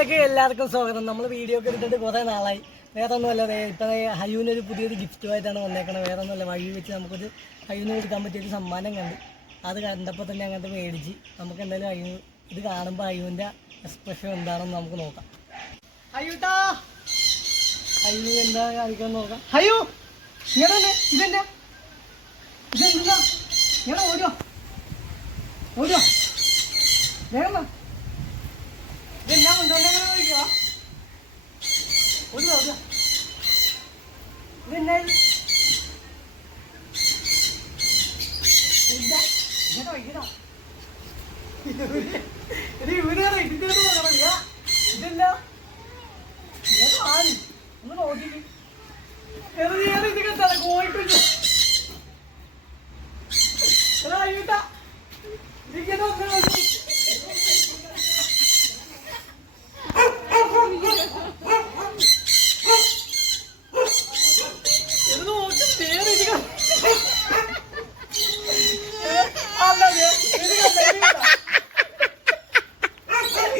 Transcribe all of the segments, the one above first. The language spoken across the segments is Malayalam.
വീഡിയോയിലേക്ക് എല്ലാവർക്കും സ്വാഗതം. നമ്മൾ വീഡിയോ ഒക്കെ എടുത്തിട്ട് കുറേ നാളായി. വേറെ ഒന്നുമല്ല ഇപ്പം ഹയ്യൂനൊരു പുതിയൊരു ഗിഫ്റ്റുമായിട്ടാണ് വന്നേക്കണത്. വേറെ ഒന്നുമല്ല വഴി വെച്ച് നമുക്കൊരു ഹയ്യൂന് കൊടുക്കാൻ പറ്റിയൊരു സമ്മാനം കണ്ട്. അത് കണ്ടപ്പോൾ തന്നെ അങ്ങോട്ട് മേടിച്ച് നമുക്ക് എന്തായാലും ഹയ്യൂ ഇത് കാണുമ്പോൾ ഹയ്യൂന്റെ എക്സ്പ്രഷൻ എന്താണെന്ന് നമുക്ക് നോക്കാം. ഹയ്യൂട്ടാ ഹയ്യൂ എന്താ കാണിക്കാൻ നോക്കാം. ഹയ്യൂ ഇതെന്താ? ഇതെന്താ? ഇങ്ങനെ ഓടിയോ ഓടിയോ വേഗം ഇത് ഇവിടെയാണ്, ഇതിന്റെ അടുത്ത് നോക്കണം. ഇതാ. ഇതെന്നാ? ഇങ്ങോട്ട് ഒന്ന്. കേറി, കേറി, ഇത് കണ്ടാ, കോഴിക്കുഞ്ഞ്. എടാ, ഒന്ന് നോക്കി. ഇത് നോക്ക് പേര് ഇത് കണ്ടോ? ഏ? അല്ല, ദേ, ഇത് കണ്ടോ, ഇത് കണ്ടോ? ഏ, ഇത് കണ്ടോ, ഇത് കണ്ടോ, ദേ? ഏ,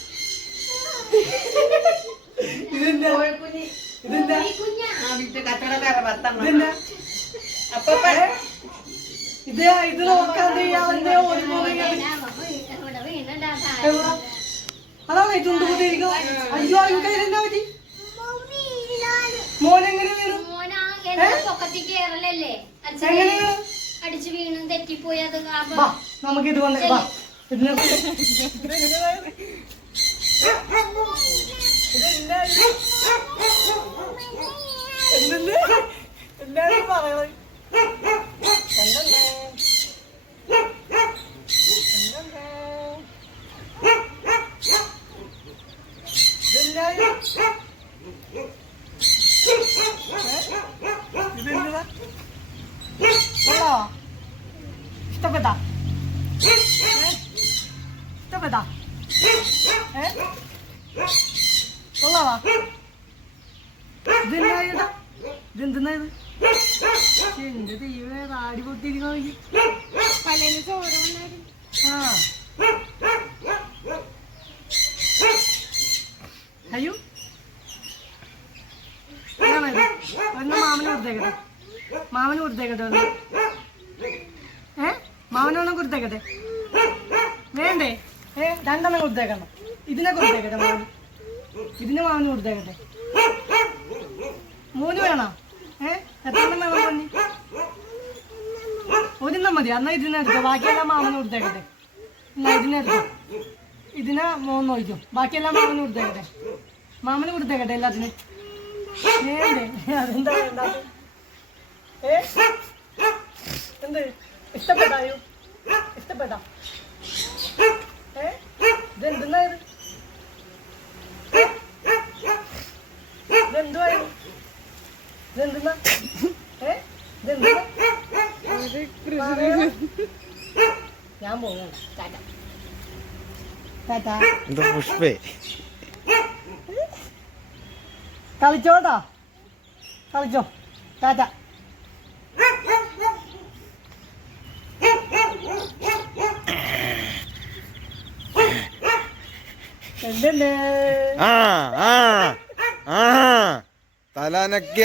ഇതെന്താ? ഇതെന്താ? ഇതെന്താ? അപ്പൊ? ഇത് ഇത് നോക്കാൻ ചെയ്യാതെ ഓടിപ്പോകുന്ന അതാണ് ചുണ്ട് കുത്തിയിരിക്കും അയ്യോ അയ്യോ കയ്യിലെന്താ പറ്റി? മോൻ എങ്ങനെ വീണു? അടിച്ചു വീണു തെറ്റിപ്പോയി അത് നമുക്ക് ഇത് വന്നേ ഇതിനെ കൊള്ളാവോ? ഇഷ്ടപ്പെട്ടാ? ഇഷ്ടപ്പെട്ടാ? കൊള്ളാവാ. ഇതെന്നാ ചേട്ടാ ഇതെന്തെന്നാ എന്റെ ചോര വന്നായിരുന്നു. ആ അയ്യോ ഇതാണോ ഇത്? ഒരെണ്ണം മാമന് കൊടുത്തേക്കട്ടെ. മാമന് കൊടുത്തേക്കട്ടെ ഒന്ന്. ഏ? മാമനൊന്നും കൊടുത്തേക്കട്ടെ. വേണ്ടേ? ഏ രണ്ടെണ്ണം കൊടുത്തേക്കണം. ഇതിനെ കൊടുത്തേക്കട്ടെ മാമന് ഇതിന് മാമന് കൊടുത്തേക്കട്ടെ. മൂന്ന് വേണോ? ഏ എത്ര വേണം മഞ്ഞ് ഒരെണ്ണം മതി. എന്നാ ഇതിനെ എടുത്തോ. ബാക്കിയെല്ലാം മാമന് കൊടുത്തേക്കട്ടെ. എന്നാ ഇതിനെ എടുത്തോ. ഇതിനെ മൂന്ന് ഒഴിക്കും ബാക്കിയെല്ലാം മാമന് കൊടുത്തേക്കട്ടെ. മാമന് കൊടുത്തേക്കട്ടെ എല്ലാത്തിനും. അതെന്താ വേണ്ടാത്ത ഏ? എന്ത്? ഇഷ്ടപ്പെട്ടായോ ഇഷ്ടപ്പെട്ടാ ഏ? ഇത്? ഏ? ഇതെന്തുവായോ ഇതെന്തെന്നാ? ഏ? ഇതെന്തെന്നാ. ഞാൻ പോകാണ് ടാറ്റ. ടാറ്റ പുഷ്പേ? കളിച്ചോട്ടാ കളിച്ചോ. ടാറ്റ. ആ ആ ആ. തലനക്ക